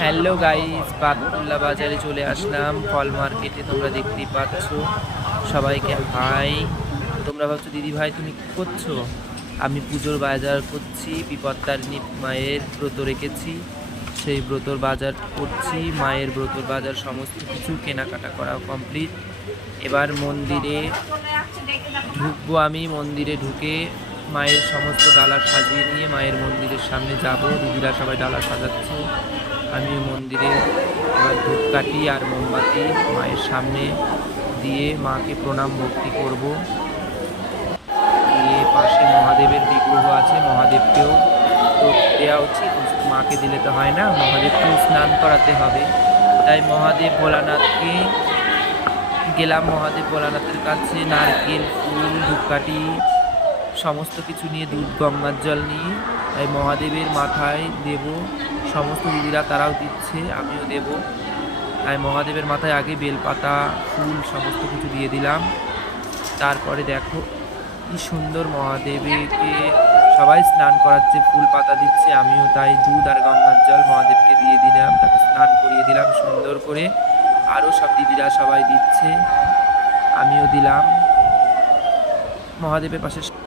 Hello guys, Batkulla বাজারে চলে আসলাম ফল মার্কেটে। তোমরা দেখতেই পাচ্ছ। সবাইকে হাই। তোমরা ভাবছো দিদি ভাই তুমি কি করছো? আমি পুজোর বাজার করছি, বিপত্তারিণী মায়ের ব্রত রেখেছি, সেই ব্রতর বাজার করছি। মায়ের ব্রতর বাজার সমস্ত কিছু কেনাকাটা করা কমপ্লিট। এবার মন্দিরে ঢুকবো। আমি মন্দিরে ঢুকে মায়ের সমস্ত ডালা সাজিয়ে নিয়ে মায়ের মন্দিরের সামনে যাব। দিদিরা সবাই ডালা সাজাচ্ছে, আমি মন্দিরে এবার ধূপকাঠি আর মোমবাতি মায়ের সামনে দিয়ে মাকে প্রণাম ভক্তি করব। দিয়ে পাশে মহাদেবের বিগ্রহ আছে, মহাদেবকেও তো দেওয়া উচিত, মাকে দিলে তো হয় না, মহাদেবকেও স্নান করাতে হবে। তাই মহাদেব ভোলানাথকে গেলাম, মহাদেব ভোলানাথের কাছে নারকেল, ফুল, ধূপকাঠি সমস্ত কিছু নিয়ে, দুধ, গঙ্গার জল নিয়ে তাই মহাদেবের মাথায় দেব। সমস্ত দিদিরা তারাও দিচ্ছে, আমিও দেব। তাই মহাদেবের মাথায় আগে বেলপাতা, ফুল সমস্ত কিছু দিয়ে দিলাম। তারপরে দেখো কি সুন্দর মহাদেবকে সবাই স্নান করাচ্ছে, ফুল পাতা দিচ্ছে, আমিও তাই দুধ আর গঙ্গার জল মহাদেবকে দিয়ে দিলাম, তাকে স্নান করিয়ে দিলাম সুন্দর করে। আরও সব দিদিরা সবাই দিচ্ছে, আমিও দিলাম। মহাদেবের পাশে